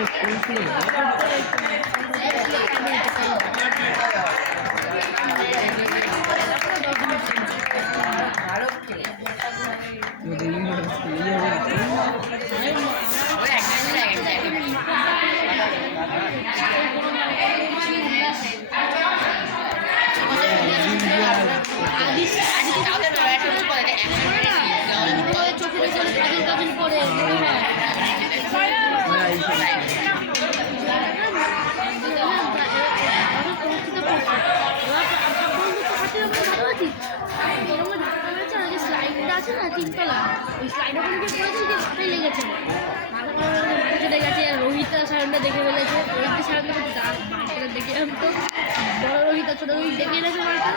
চোখে দেখে কাজল কাজল করে আছে না, তিনতলা। ওই স্লাইডের করে কেউ পড়েছে যে মাথায় লেগেছে। মাথা করে চলে গেছে রোহিতা সারণটা দেখে ফেলেছে। রোহিতা কিন্তু দাঁত বার দেখে আমি তো। বড় রোহিতা ছোট রোহিত দেখে এনেছে মাথা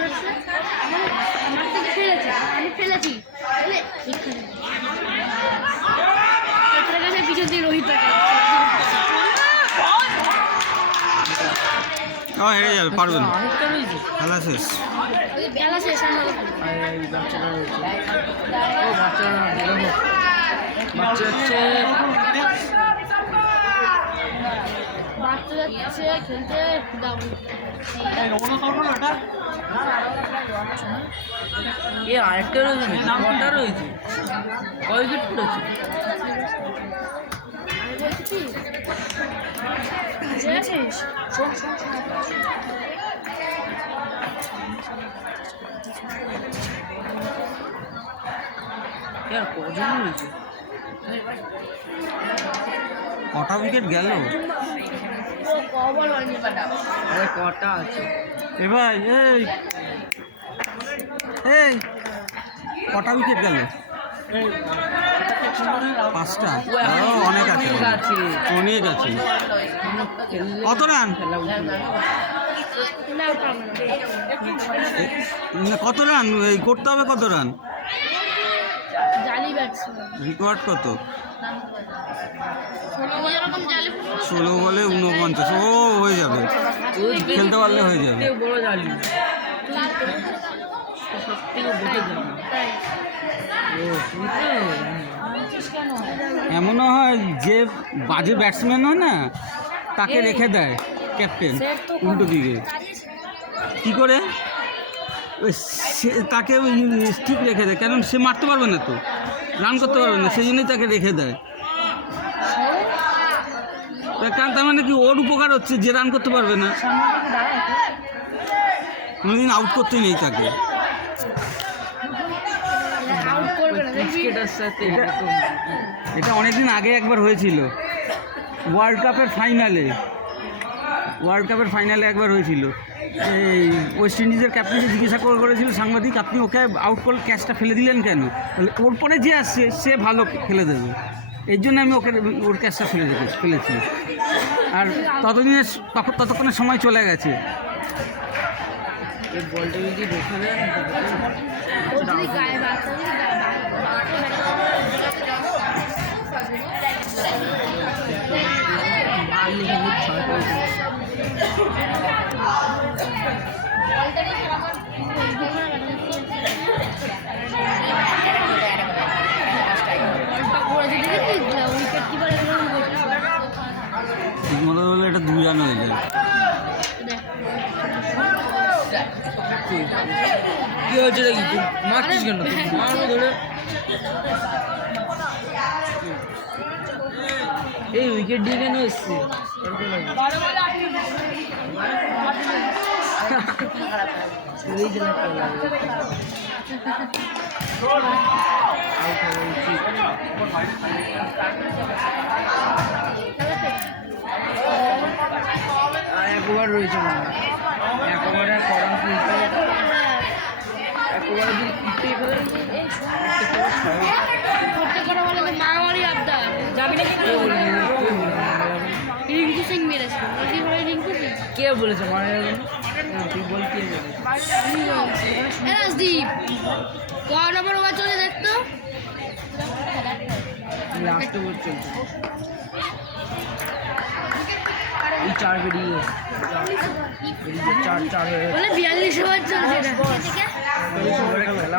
যাচ্ছে আমার মাঠ থেকে ফেলেছে আমি ফেলেছি। বলে এখানে তারপরে গেছে পিছন দিয়ে রোহিতটাকে ও হেরে যাবে পারবেন। খেলা শেষ। খেলা শেষ বাচ্চা হচ্ছে বাচ্চা যাচ্ছে খেলতে এ আরেকটা রয়েছে কয় উইকেট পড়েছে? বলছি কি বুঝেছিস কটা উইকেট গেল? কটা আছে? এ ভাই এই। কটা উইকেট গেল? পাঁচটা? অনেক আছে। অনেক কত রান? কত রান? এই করতে হবে কত রান? রিকোয়ার্ড কত? ষোলো বলে উনপঞ্চাশ ও হয়ে যাবে। খেলতে পারলে হয়ে যাবে। এমনও হয় যে বাজে ব্যাটসম্যান হয় না তাকে রেখে দেয় ক্যাপ্টেন উল্টো দিকে। কি করে? ওই সে- তাকে ঠিক রেখে দেয় কারণ সে মারতে পারবে না তো? রান করতে পারবে না সেই জন্যই তাকে রেখে দেয়। কারণ তার মানে কি ওর উপকার হচ্ছে যে রান করতে পারবে না। কোনোদিন আউট করতেই নেই তাকে। ক্রিকেটার সাথে এটা- অনেকদিন আগে একবার হয়েছিল। ওয়ার্ল্ড কাপের ফাইনালে ওয়ার্ল্ড কাপের ফাইনালে একবার হয়েছিল। এই ওয়েস্ট ইন্ডিজের ক্যাপ্টেনকে জিজ্ঞাসা করে করেছিল সাংবাদিক আপনি ওকে আউট করলে ক্যাচটা ফেলে দিলেন কেন? বলে, ওর পরে যে আসছে সে ভালো ফেলে দেবে। এর জন্য আমি ওকে ওর ক্যাচটা ফেলে রেখে ফেলেছি। আর ততদিনে তখন ততক্ষণে সময় চলে গেছে। বলটা যদি দিবে। উইকেট কিপার এরকম ঠিক বলে এটা দুই রান হয়ে যায়। কি হয়েছে দেখি মারছিস কেন? ধরে। এই উইকেট দিয়ে কেন এসছে এই জন্য একটা লাগে। Out হওয়া উচিত। আর এক ওভার রয়েছে মনে হয় এক ওভারে করম তুলতে এক ওভারে যদি করে করতে করে বলে মারামারি আবদার। যাবি না রিঙ্কু সিং মেরেছিল কি হয় রিঙ্কু সিং কে বলেছে মারা যাবে না? না, তুই বল কে বলেছে রাজদীপ ক নম্বর ওভার চলে দেখতো লাস্ট ওভার চলছে। এই চার বেরিয়ে চার চার বলে বিয়াল্লিশ ওভার চলছে খেলা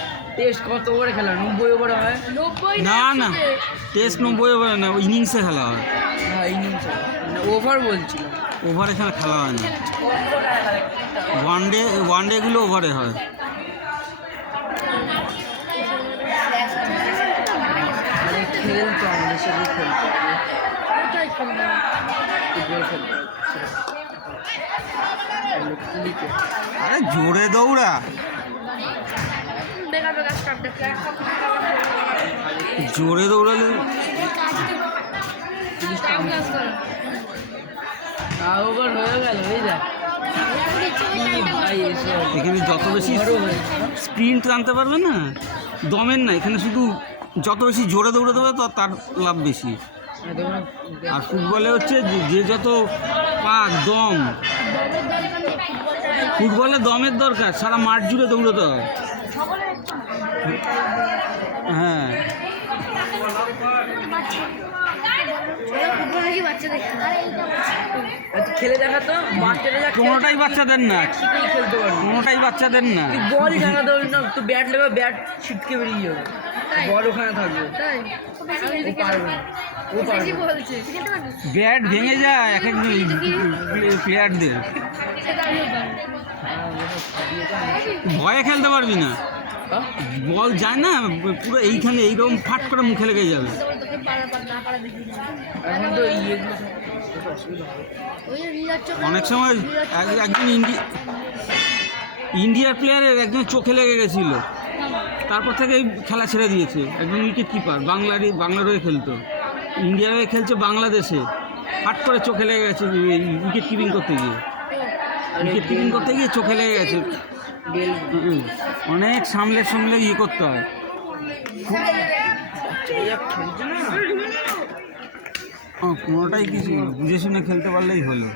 টেস্ট কত ওভারে খেলা? নব্বই ওভারে হয়? না না টেস্ট নব্বই ওভার না ইনিংসে খেলা হয়। হ্যাঁ ইনিংস মানে ওভার বলছিলাম ওভার এখানে খেলা হয় না। ওয়ান ডে ওয়ান ডেগুলো ওভারে হয়। খেলতো আমাদের সাথে খেলতো। ফুটবল খেলতো আরে জোরে দৌড়া বেকার বেকার স্টাফ দেখে জোরে দৌড়ালে টাইম ক্লাস করে ওভার হয়ে গেল এই দেখ কি ভাই দৌড়ালে? এখানে যত বেশি স্প্রিন্ট আনতে পারবে না দমের না এখানে শুধু যত বেশি জোরে দৌড়ে দেবে তো তার লাভ বেশি। আর ফুটবলে হচ্ছে যে- যত পাক দম ফুটবলে দমের দরকার সারা মাঠ জুড়ে দৌড়তে হয়। হ্যাঁ। বাচ্চা তুই খেলে দেখা তো? কোনোটাই বাচ্চাদের না। কোনোটাই বাচ্চাদের না। তুই বলই ঢাকা দেবি না তুই ব্যাট নেবে ব্যাট ছিটকে বেরিয়ে যাবে। বল ওখানে থাকবে। ব্যাট ভেঙে যায় এক এক প্লেয়ারদের হ্যাঁ। ভয়ে খেলতে পারবি না? বল যায় না পুরো এইখানে এইরকম ফাট করে মুখে লেগে যাবে। অনেক সময় এক- একজন ইন্ডি ইন্ডিয়ার প্লেয়ারের একজন চোখে লেগে গেছিল। তারপর থেকে এই খেলা ছেড়ে দিয়েছে। একজন উইকেট কিপার বাংলারই বাংলার হয়ে খেলতো। ইন্ডিয়ার হয়ে খেলছে বাংলাদেশে। হাট করে চোখে লেগে গেছে উইকেট কিপিং করতে গিয়ে। উইকেট টিফিন করতে গিয়ে চোখে লেগে গেছে। অনেক সামলে সামলে ইয়ে করতে হয়। কোনোটাই কিছু বুঝে শুনে খেলতে পারলেই হলো।